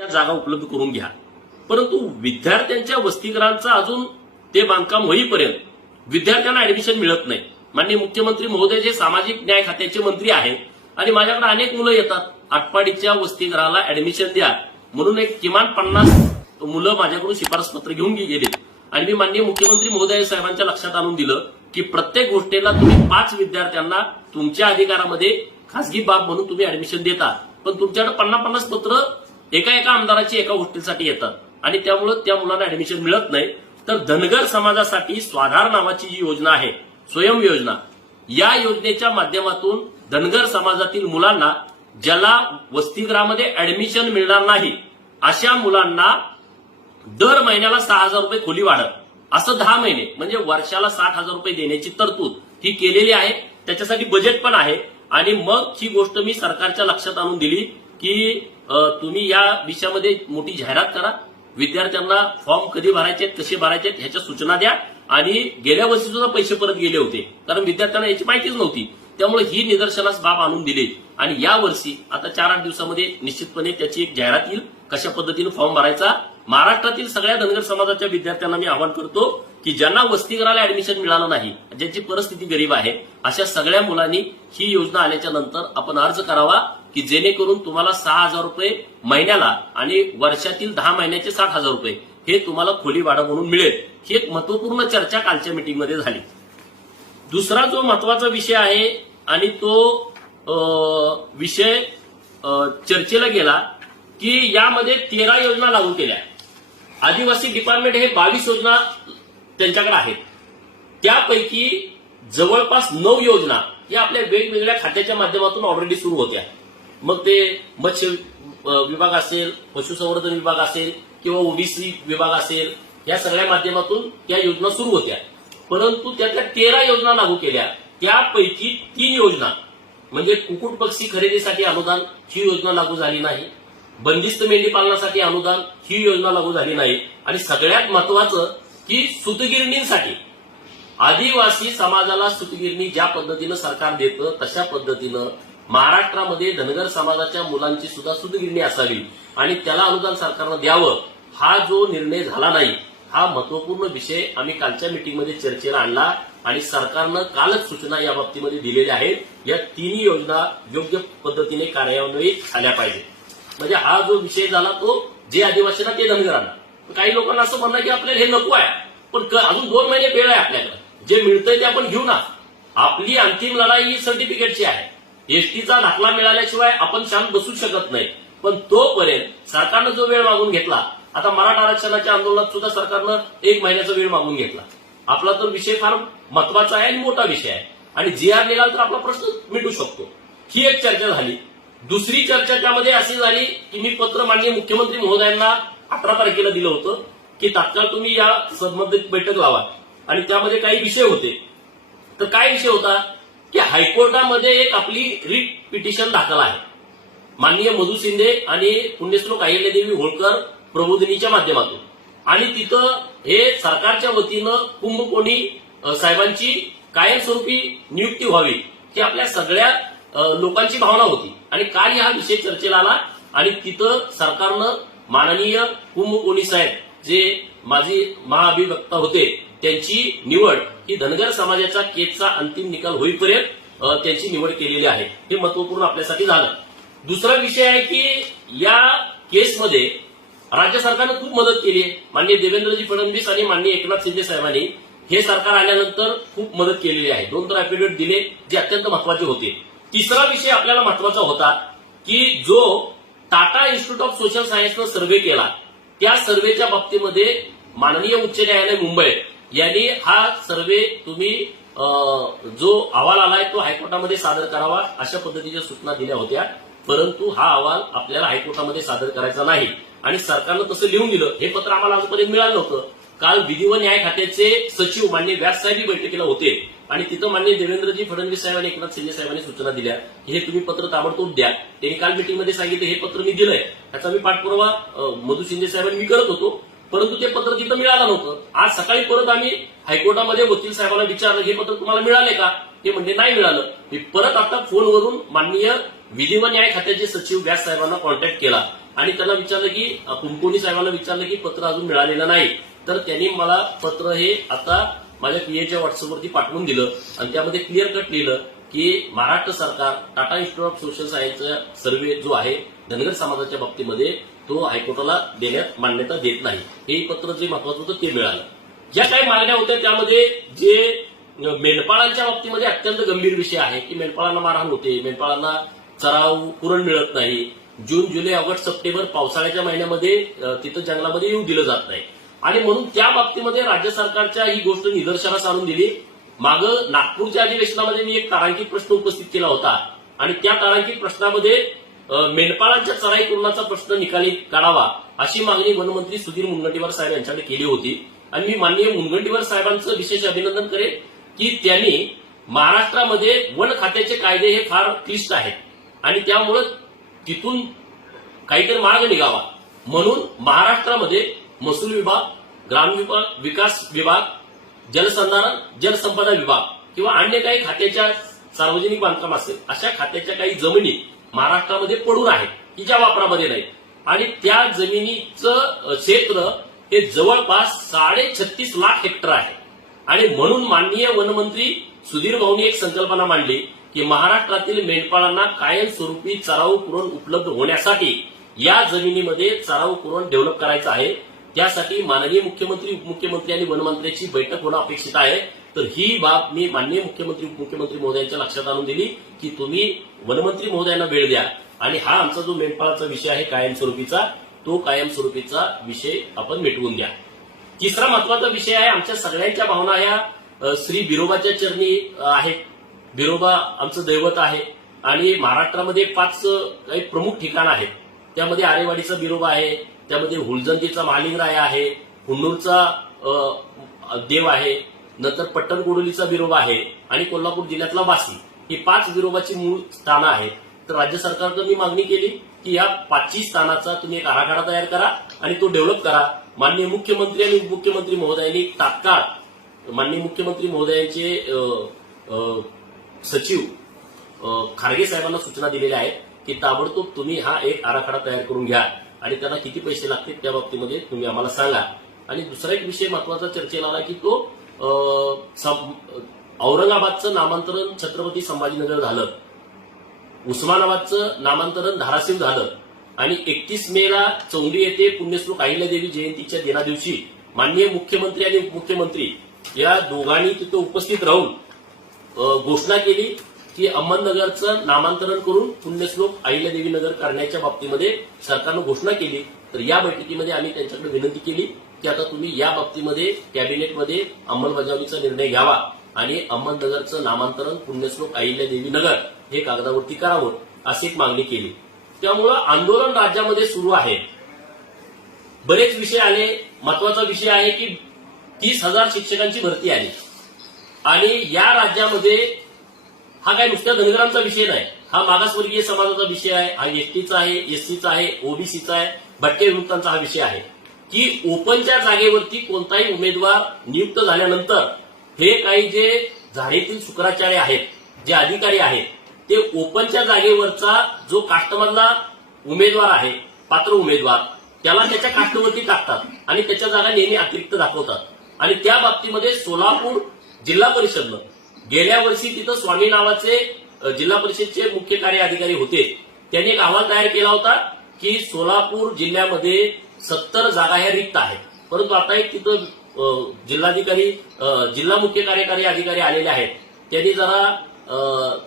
त्या जागा उपलब्ध करून घ्या, परंतु विद्यार्थ्यांच्या वसतिगृहांचा अजून ते बांधकाम होईपर्यंत विद्यार्थ्यांना ऍडमिशन मिळत नाही। माननीय मुख्यमंत्री महोदय जे सामाजिक न्याय खात्याचे मंत्री आहेत आणि माझ्याकडे अनेक मुलं येतात, आटपाडीच्या वसतिगृहाला ऍडमिशन द्या म्हणून एक किमान 50 मुलं माझ्याकडून शिफारस पत्र घेऊन गेले आणि मी माननीय मुख्यमंत्री महोदय साहेबांच्या लक्षात आणून दिलं की प्रत्येक गोष्टीला तुम्ही 5 विद्यार्थ्यांना तुमच्या अधिकारामध्ये खासगी बाब म्हणून तुम्ही ऍडमिशन देता, पण तुमच्याकडे 50-50 पत्र एका आमदाराची एका गोष्टीसाठी येतात आणि त्यामुळे त्या मुलांना ऍडमिशन मिळत नाही। तर धनगर समाजासाठी स्वाधार नावाची जी योजना आहे, स्वयं योजना, या योजनेच्या माध्यमातून धनगर समाजातील मुलांना ज्याला वसतिगृहामध्ये ऍडमिशन मिळणार नाही अशा मुलांना दर महिन्याला 6,000 रुपये खोली वाढत, असं 10 महिने म्हणजे वर्षाला 60,000 रुपये देण्याची तरतूद ही केलेली आहे। त्याच्यासाठी बजेट पण आहे आणि मग ही गोष्ट मी सरकारच्या लक्षात आणून दिली की तुम्ही या विषयामध्ये मोठी जाहिरात करा, विद्यार्थ्यांना फॉर्म कधी भरायचे कसे भरायचे ह्याच्या सूचना द्या। आणि गेल्या वर्षी सुद्धा पैसे परत गेले होते कारण विद्यार्थ्यांना याची माहितीच नव्हती, त्यामुळे ही निदर्शनास बाब आणून दिली आणि या वर्षी आता 4-8 दिवसामध्ये निश्चितपणे त्याची एक जाहिरात येईल कशा पद्धतीने फॉर्म भरायचा। महाराष्ट्रातील सगळ्या धनगर समाजाच्या विद्यार्थ्यांना मी आवाहन करतो की ज्यांना वसतिगृहाला ऍडमिशन मिळालं नाही, ज्यांची परिस्थिती गरीब आहे, अशा सगळ्या मुलांनी ही योजना आल्याच्या नंतर आपण अर्ज करावा की जेणेकरून तुम्हाला 6,000 रुपये महिन्याला आणि वर्षातील 10 महिन्याचे 60,000 रुपये हे तुम्हाला खोली भाडं म्हणून मिळेल। ही एक महत्वपूर्ण चर्चा कालच्या मीटिंगमध्ये झाली। दुसरा जो महत्वाचा विषय आहे आणि तो विषय चर्चेला गेला की यामध्ये 13 योजना लागू केल्या। आदिवासी डिपार्टमेंट हे 22 योजना त्यांच्याकडे आहेत, त्यापैकी जवळपास 9 योजना या आपल्या वेगवेगळ्या खात्याच्या माध्यमातून ऑलरेडी सुरू होत्या। मग ते मत्स्य विभाग असेल, पशुसंवर्धन विभाग असेल किंवा ओबीसी विभाग असेल, या सगळ्या माध्यमातून या योजना सुरू होत्या, परंतु त्यातल्या 13 योजना लागू केल्या। त्यापैकी 3 योजना म्हणजे कुक्कुट पक्षी खरेदीसाठी अनुदान ही योजना लागू झाली नाही, बंदिस्त मेंढी पालनासाठी अनुदान ही योजना लागू झाली नाही आणि सगळ्यात महत्वाचं की सूतगिरणींसाठी आदिवासी समाजाला सूतगिरणी ज्या पद्धतीनं सरकार देतं तशा पद्धतीनं महाराष्ट्रामध्ये धनगर समाजाच्या मुलांची सुद्धा सूतगिरणी असावी आणि त्याला अनुदान सरकारनं द्यावं। हा जो निर्णय झाला नाही, हा महत्वपूर्ण विषय आम्ही कालच्या मीटिंगमध्ये चर्चेला आणला आणि सरकारनं कालच सूचना या बाबतीमध्ये दिलेल्या आहेत। या 3 योजना योग्य पद्धतीने कार्यान्वित झाल्या पाहिजे। म्हणजे हा जो विषय झाला तो जे आदिवासींना ते धनगरांना। काही लोकांना असं म्हणणं की आपल्याला हे नको आहे, पण अजून 2 महिने वेळ आहे आपल्याकडे, जे मिळतंय ते आपण घेऊ ना। आपली अंतिम लढाई ही सर्टिफिकेटची आहे, एसटीचा दाखला मिळाल्याशिवाय आपण शांत बसू शकत नाही, पण तोपर्यंत सरकारनं जो वेळ मागून घेतला, आता मराठा आरक्षणाच्या आंदोलनात सुद्धा सरकारनं 1 महिन्याचा वेळ मागून घेतला। आपला तर विषय फार महत्वाचा आहे आणि मोठा विषय आहे आणि जीआर निघाला तर आपला प्रश्न मिटू शकतो। ही एक चर्चा झाली। दुसरी चर्चा त्यामध्ये अशी झाली की मी पत्र माननीय मुख्यमंत्री महोदयांना 18 तारखेला दिलं होतं की तात्काळ तुम्ही या संबंधित बैठक लावा आणि त्यामध्ये काही विषय होते। तर काय विषय होता की हायकोर्टामध्ये एक आपली रिट पिटिशन दाखल आहे माननीय मधु शिंदे आणि पुण्यश्लोक अहिल्यादेवी होळकर प्रबोधिनीच्या माध्यमातून, आणि तिथं हे सरकारच्या वतीनं कुंभकोणी साहेबांची कायमस्वरूपी नियुक्ती व्हावी ही आपल्या सगळ्या लोकांची भावना होती आणि काल हा विषय चर्चेला आला आणि तिथं सरकारनं माननीय कुंभकोणी साहेब जे माजी महाअभिवक्ता होते त्यांची निवड ही धनगर समाजाच्या केसचा अंतिम निकाल होईपर्यंत त्यांची निवड केलेली आहे। हे महत्वपूर्ण आपल्यासाठी झालं। दुसरा विषय आहे की या केसमध्ये राज्य सरकारनं खूप मदत केली आहे। माननीय देवेंद्रजी फडणवीस आणि माननीय एकनाथ शिंदे साहेबांनी हे सरकार आल्यानंतर खूप मदत केलेली आहे। 2 अॅफिडेव्हिट दिले जे अत्यंत महत्वाचे होते। तिसरा विषय आपल्याला महत्वाचा होता की जो टाटा इन्स्टिट्यूट ऑफ सोशल सायन्सनं सर्व्हे केला, त्या सर्व्हेच्या बाबतीमध्ये माननीय उच्च न्यायालय मुंबई यांनी हा सर्व्हे तुम्ही जो अहवाल आलाय तो हायकोर्टामध्ये सादर करावा अशा पद्धतीच्या सूचना दिल्या होत्या, परंतु हा अहवाल आपल्याला हायकोर्टामध्ये सादर करायचा नाही आणि सरकारनं तसं लिहून दिलं। हे पत्र आम्हाला आजपर्यंत मिळालं नव्हतं। काल विधी व न्याय खात्याचे सचिव माननीय व्यास साहेब बैठकीला होते आणि तिथं माननीय देवेंद्रजी फडणवीस साहेब आणि एकनाथ शिंदे साहेबांनी सूचना दिल्या की हे तुम्ही पत्र ताबडतोब द्या। त्यांनी काल मीटिंगमध्ये सांगितलं हे पत्र मी दिलंय, त्याचा मी पाठपुरावा मधु शिंदे साहेबांनी मी करत होतो, परंतु ते पत्र तिथं मिळालं नव्हतं। आज सकाळी परत आम्ही हायकोर्टामध्ये वकील साहेबांना विचारलं हे पत्र तुम्हाला मिळाले का, ते म्हणजे नाही मिळालं। मी परत आता फोनवरून माननीय विधी व न्याय खात्याचे सचिव व्यास साहेबांना कॉन्टॅक्ट केला आणि त्यांना विचारलं की कुंकोणी साहेबांना विचारलं की पत्र अजून मिळालेलं नाही, तर त्यांनी मला पत्र हे आता माझ्या पीएच्या व्हॉट्सअपवरती पाठवून दिलं आणि त्यामध्ये क्लिअर कट लिहिलं की महाराष्ट्र सरकार टाटा इन्स्टिट्यूट ऑफ सोशल सायन्सचा सर्व्हे जो आहे धनगर समाजाच्या बाबतीमध्ये तो हायकोर्टाला देण्यात मान्यता देत नाही. हे पत्र जे महत्वाचं होतं ते मिळालं. ज्या काही मागण्या होत्या त्यामध्ये जे मेंढपाळांच्या बाबतीमध्ये अत्यंत गंभीर विषय आहे की मेंढपाळांना मारहाण होते, मेंढपाळांना चराव कुरण मिळत नाही, जून जुलै ऑगस्ट सप्टेंबर पावसाळ्याच्या महिन्यामध्ये तिथं जंगलामध्ये येऊ दिलं जात नाही आणि म्हणून त्या बाबतीमध्ये राज्य सरकारच्या ही गोष्ट निदर्शनास आणून दिली. मागं नागपूरच्या अधिवेशनामध्ये मी एक तारांकित प्रश्न उपस्थित केला होता आणि त्या तारांकित प्रश्नामध्ये मेंढपाळांच्या चराई कुरणाचा प्रश्न निकाली काढावा अशी मागणी वनमंत्री सुधीर मुनगंटीवार साहेब यांच्याकडे केली होती आणि मी माननीय मुनगंटीवार साहेबांचं विशेष अभिनंदन करेन की त्यांनी महाराष्ट्रामध्ये वन खात्याचे कायदे हे फार क्लिष्ट आहेत आणि त्यामुळे तिथून काहीतरी मार्ग निघावा म्हणून महाराष्ट्रामध्ये महसूल विभाग, ग्राम विकास विभाग, जलसंधारण, जलसंपदा विभाग किंवा अन्य काही खात्याच्या सार्वजनिक बांधकाम असेल अशा खात्याच्या काही जमिनी महाराष्ट्रामध्ये पडून आहेत की ज्या वापरामध्ये नाहीत आणि त्या जमिनीचं क्षेत्र हे जवळपास 36.5 लाख हेक्टर आहे आणि म्हणून माननीय वनमंत्री सुधीर भाऊंनी एक संकल्पना मांडली की महाराष्ट्रातील मेंढपाळांना कायमस्वरूपी चराऊ कुरण उपलब्ध होण्यासाठी या जमिनीमध्ये चराऊ कुरण डेव्हलप करायचं आहे. त्यासाठी माननीय मुख्यमंत्री, उपमुख्यमंत्री आणि वनमंत्र्यांची बैठक होणं अपेक्षित आहे. तर ही बाब मी माननीय मुख्यमंत्री, उपमुख्यमंत्री महोदयांच्या लक्षात आणून दिली की तुम्ही वनमंत्री महोदयांना वेळ द्या आणि हा आमचा जो मेंढपाळाचा विषय आहे कायमस्वरूपीचा, तो कायमस्वरूपीचा विषय आपण मिटवून द्या. तिसरा महत्वाचा विषय आहे, आमच्या सगळ्यांच्या भावना ह्या श्री बिरोबाच्या चरणी आहेत. बिरोबा आमचं दैवत आहे आणि महाराष्ट्रामध्ये 5 काही प्रमुख ठिकाण आहेत. त्यामध्ये आरेवाडीचा बिरोबा आहे, त्यामध्ये हुलजंतीचा महालिंगराय आहे, हुन्नूरचा देव आहे, नंतर पट्टणकोडोलीचा बिरोबा आहे आणि कोल्हापूर जिल्ह्यातला वासी. ही 5 बिरोबाची मूळ स्थानं आहेत. तर राज्य सरकारकडे मी मागणी केली की या 5 स्थानाचा तुम्ही एक आराखडा तयार करा आणि तो डेव्हलप करा. माननीय मुख्यमंत्री आणि उपमुख्यमंत्री महोदयांनी तात्काळ माननीय मुख्यमंत्री महोदयांचे सचिव खारगे साहेबांना सूचना दिलेल्या आहेत की ताबडतोब तुम्ही हा एक आराखडा तयार करून घ्या आणि त्यांना किती पैसे लागतील त्या बाबतीमध्ये तुम्ही आम्हाला सांगा. आणि दुसरा एक विषय महत्वाचा चर्चेला आला की तो औरंगाबादचं नामांतरण छत्रपती संभाजीनगर झालं, उस्मानाबादचं नामांतरण धाराशिव झालं आणि 31 मेला चौंडी येथे पुण्यश्लोक अहिल्यादेवी जयंतीच्या दिनादिवशी माननीय मुख्यमंत्री आणि उपमुख्यमंत्री या दोघांनी तिथं उपस्थित राहून घोषणा केली की अहमदनगरचं नामांतरण करून पुण्यश्लोक अहिल्यादेवी नगर करण्याच्या बाबतीमध्ये सरकारनं घोषणा केली. तर या बैठकीमध्ये आम्ही त्यांच्याकडे विनंती केली की आता तुम्ही या बाबतीमध्ये कॅबिनेटमध्ये अंमलबजावणीचा निर्णय घ्यावा आणि अहमदनगरचं नामांतरण पुण्यश्लोक अहिल्यादेवी नगर हे कागदावरती करावं अशी एक मागणी केली. त्यामुळं आंदोलन राज्यामध्ये सुरू आहे. बरेच विषय आले. महत्वाचा विषय आहे की 30,000 शिक्षकांची भरती आली आणि या राज्यामध्ये हा काय नुसत्या धनगरांचा विषय नाही, हा मागासवर्गीय समाजाचा विषय आहे, हा एसटीचा आहे, एससीचा आहे, ओबीसीचा आहे, भटके विमुक्तांचा हा विषय आहे की ओपनच्या जागेवरती कोणताही उमेदवार नियुक्त झाल्यानंतर हे काही जे झाडीतील शुक्राचार्य आहेत, जे अधिकारी आहेत, ते ओपनच्या जागेवरचा जो कास्टमधला उमेदवार आहे, पात्र उमेदवार, त्याला त्याच्या कास्टवरती टाकतात आणि त्याच्या जागा नेहमी अतिरिक्त दाखवतात. आणि त्या बाबतीमध्ये सोलापूर जिल्हा परिषदनं गेल्या वर्षी तिथं स्वामी नावाचे जिल्हा परिषदचे मुख्य कार्य अधिकारी होते, त्यांनी एक अहवाल तयार केला होता की सोलापूर जिल्ह्यामध्ये 70 जागा ह्या रिक्त आहेत. परंतु आता एक तिथं जिल्हाधिकारी, जिल्हा मुख्य कार्यकारी अधिकारी आलेले आहेत, त्यांनी जरा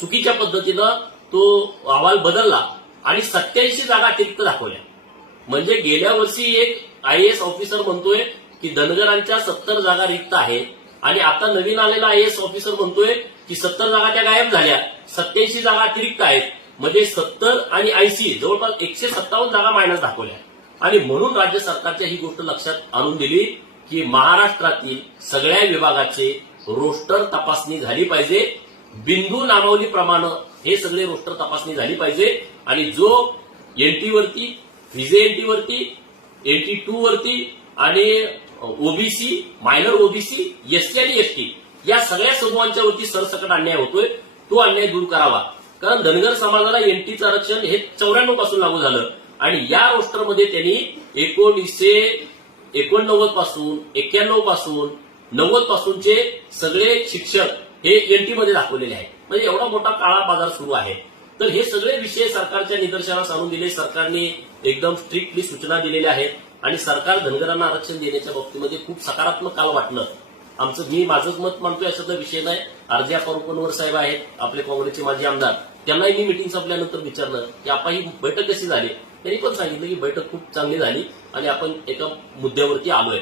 चुकीच्या पद्धतीनं तो अहवाल बदलला आणि 87 जागा अतिरिक्त दाखवल्या. म्हणजे गेल्या वर्षी एक आयएएस ऑफिसर म्हणतोय की धनगरांच्या 70 जागा रिक्त आहेत आणि आता नवीन आलेला आयएएस ऑफिसर म्हणतोय की 70 जागा त्या गायब झाल्या, 87 जागा अतिरिक्त आहेत. म्हणजे 70 आणि 80 जवळपास 157 जागा मायनस दाखवल्या. आणि म्हणून राज्य सरकारच्या ही गोष्ट लक्षात आणून दिली की महाराष्ट्रातील सगळ्या विभागाचे रोस्टर तपासणी झाली पाहिजे. बिंदू नामावलीप्रमाणे हे सगळे रोस्टर तपासणी झाली पाहिजे आणि जो एनटीवरती, व्हिजे एनटीवरती, NT2 वरती आणि ओबीसी, मायनर ओबीसी, एससी आणि एसटी या सगळ्या समूहांच्या वरती सरसकट अन्याय होतोय, तो अन्याय दूर करावा. कारण धनगर समाजाला एनटीचं आरक्षण हे 94 पासून लागू झालं आणि या रोस्टरमध्ये त्यांनी 1989 पासून 91 पासून 90 पासूनचे सगळे शिक्षक हे एनटी मध्ये दाखवलेले आहेत. म्हणजे एवढा मोठा काळा बाजार सुरू आहे. तर हे सगळे विषय सरकारच्या निदर्शनास आणून दिले. सरकारने एकदम स्ट्रिक्टली सूचना दिलेल्या आहेत आणि सरकार धनगरांना आरक्षण देण्याच्या बाबतीमध्ये खूप सकारात्मक काल वाटलं. मी माझंच मत मानतोय असा विषय नाही. आरजे परुपनवर साहेब आहेत आपले काँग्रेसचे माजी आमदार, त्यांनाही मी मिटिंग संपल्यानंतर विचारलं की आपण ही बैठक कशी झाली. त्यांनी पण सांगितलं की बैठक खूप चांगली झाली आणि आपण एका मुद्द्यावरती आलोय.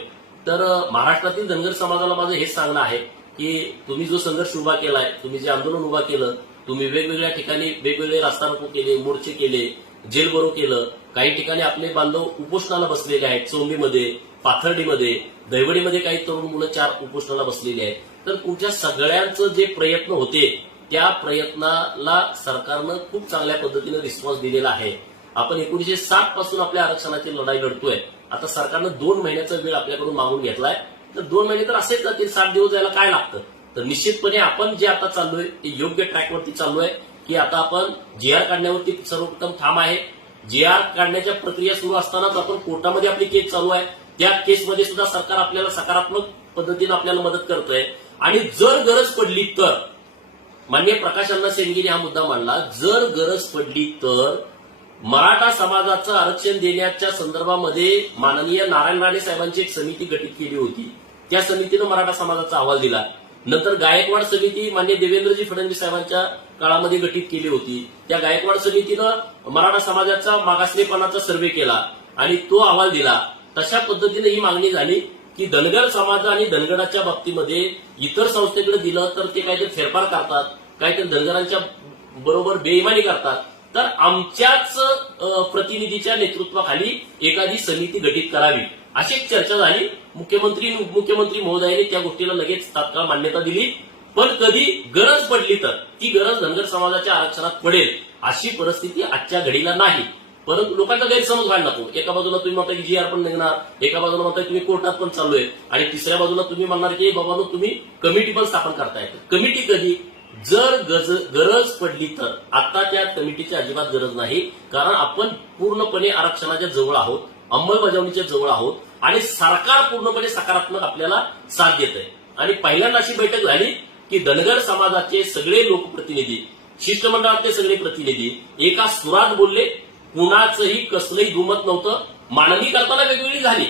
तर महाराष्ट्रातील धनगर समाजाला माझं हेच सांगणं आहे की तुम्ही जो संघर्ष उभा केलाय, तुम्ही जे आंदोलन उभा केलं, तुम्ही वेगवेगळ्या ठिकाणी वेगवेगळे रास्ता रोको केले, मोर्चे केले, जेल भरो केलं, काही ठिकाणी आपले बांधव उपोषणाला बसलेले आहेत. चोंबीमध्ये, पाथर्डीमध्ये, दैवडीमध्ये काही तरुण मुलं 4 उपोषणाला बसलेली आहेत. तर तुमच्या सगळ्यांचं जे प्रयत्न होते त्या प्रयत्नाला सरकारनं खूप चांगल्या पद्धतीने रिस्पॉन्स दिलेला आहे. आपण 1960 पासून आपल्या आरक्षणाची लढाई लढतोय. आता सरकारनं 2 महिन्याचा वेळ आपल्याकडून मागून घेतलाय. तर 2 महिने तर असेच जातील, 60 दिवस जायला काय लागतं. तर निश्चितपणे आपण जे आता चाललोय ते योग्य ट्रॅकवरती चाललोय की आता आपण जीआर काढण्यावरती सर्वप्रथम ठाम आहे. जीआर काढण्याच्या प्रक्रिया सुरू असतानाच आपण कोर्टामध्ये आपली केस चालू आहे. त्या केसमध्ये सुद्धा सरकार आपल्याला सकारात्मक पद्धतीने आपल्याला मदत करतोय. आणि जर गरज पडली तर माननीय प्रकाश अण्णा शेंडेंनी हा मुद्दा मांडला, जर गरज पडली तर मराठा समाजाचं आरक्षण देण्याच्या संदर्भामध्ये माननीय नारायण राणे साहेबांची एक समिती गठीत केली होती. त्या समितीनं मराठा समाजाचा अहवाल दिला. नंतर गायकवाड समिती माननीय देवेंद्रजी फडणवीस साहेबांच्या काळामध्ये गठीत केली होती. त्या गायकवाड समितीनं मराठा समाजाचा मागासलेपणाचा सर्व्हे केला आणि तो अहवाल दिला. तशा पद्धतीने ही मागणी झाली की धनगर समाज आणि धनगराच्या बाबतीमध्ये इतर संस्थेकडे दिलं तर ते काहीतरी फेरफार करतात, काहीतरी धनगरांच्या बरोबर बेईमानी करतात. तर आमच्याच प्रतिनिधीच्या नेतृत्वाखाली एखादी समिती गठीत करावी अशी एक चर्चा झाली. मुख्यमंत्री महोदयांनी त्या गोष्टीला लगेच तात्काळ मान्यता दिली. पण कधी गरज पडली तर ती गरज धनगर समाजाच्या आरक्षणात पडेल अशी परिस्थिती आजच्या घडीला नाही. परंतु लोकांचा गैरसमज व्हायला नको. एका बाजूला तुम्ही म्हणता की जीआर पण निघणार, एका बाजूला म्हणता तुम्ही कोर्टात पण चाललोय आणि तिसऱ्या बाजूला तुम्ही म्हणणार की बाबांनो तुम्ही कमिटी पण स्थापन करताय. कमिटी कधी जर गरज पडली तर. आता त्या कमिटीची अजिबात गरज नाही, कारण आपण पूर्णपणे आरक्षणाच्या जवळ आहोत, अंमलबजावणीच्या जवळ आहोत आणि सरकार पूर्णपणे सकारात्मक आपल्याला साथ देत आहे. आणि पहिल्यांदा अशी बैठक झाली की धनगर समाजाचे सगळे लोकप्रतिनिधी, शिष्टमंडळातले सगळे प्रतिनिधी एका सुरात बोलले. कुणाचंही कसलंही दुमत नव्हतं. मांडणी करताना वेगवेगळी झाली.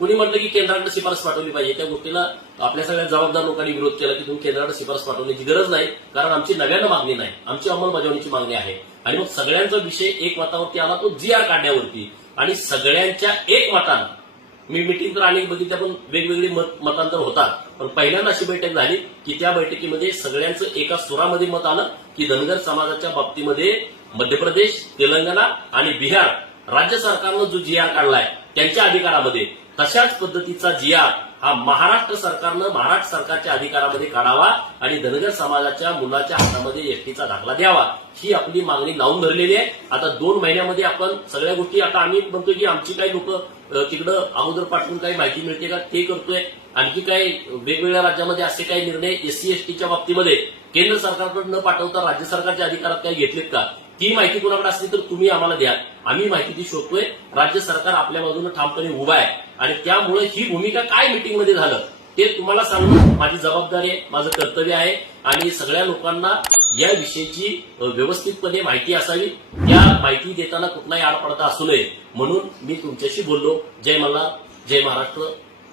कुणी म्हटलं की केंद्राकडे शिफारस पाठवली पाहिजे. त्या गोष्टीला आपल्या सगळ्या जबाबदार लोकांनी विरोध केला की तुम्ही केंद्राकडे शिफारस पाठवण्याची गरज नाही, कारण आमची नव्यानं मागणी नाही, आमची अंमलबजावणीची मागणी आहे. आणि मग सगळ्यांचा विषय एक मतावरती आला, तो जीआर काढण्यावरती. आणि सगळ्यांच्या एक मतानं, मी मिटिंग तर अनेक बघितल्या पण वेगवेगळी मतांतर होतात, पण पहिल्यांदा अशी बैठक झाली की त्या बैठकीमध्ये सगळ्यांचं एका सुरामध्ये मत आलं की धनगर समाजाच्या बाबतीमध्ये मध्य प्रदेश, तेलंगणा आणि बिहार राज्य सरकारनं जो जीआर काढलाय त्यांच्या अधिकारामध्ये तशाच पद्धतीचा जीआर हा महाराष्ट्र सरकारनं महाराष्ट्र सरकारच्या अधिकारामध्ये काढावा आणि धनगर समाजाच्या मुलाच्या हातामध्ये एसटीचा दाखला द्यावा, ही आपली मागणी लावून धरलेली आहे. आता 2 महिन्यामध्ये आपण सगळ्या गोष्टी, आता आम्ही म्हणतोय की आमची काही लोक तिकडं अगोदर पाठवून काही माहिती मिळते का ते करतोय. आणखी काही वेगवेगळ्या राज्यामध्ये असे काही निर्णय एससी एसटीच्या बाबतीमध्ये केंद्र सरकारकडे न पाठवता राज्य सरकारच्या अधिकारात काही घेतलेत का, ती माहिती कोणाकडे असली तर तुम्ही आम्हाला द्या. आम्ही माहिती ती शोधतोय. राज्य सरकार आपल्या बाजूने ठामपणे उभा आहे आणि त्यामुळे ही भूमिका काय मिटिंगमध्ये झालं ते तुम्हाला सांगणं माझी जबाबदारी आहे, माझं कर्तव्य आहे. आणि सगळ्या लोकांना या विषयीची व्यवस्थितपणे माहिती असावी. त्या माहिती देताना कुठलाही आडपडता असू नये म्हणून मी तुमच्याशी बोललो. जय मल्हार, जय महाराष्ट्र.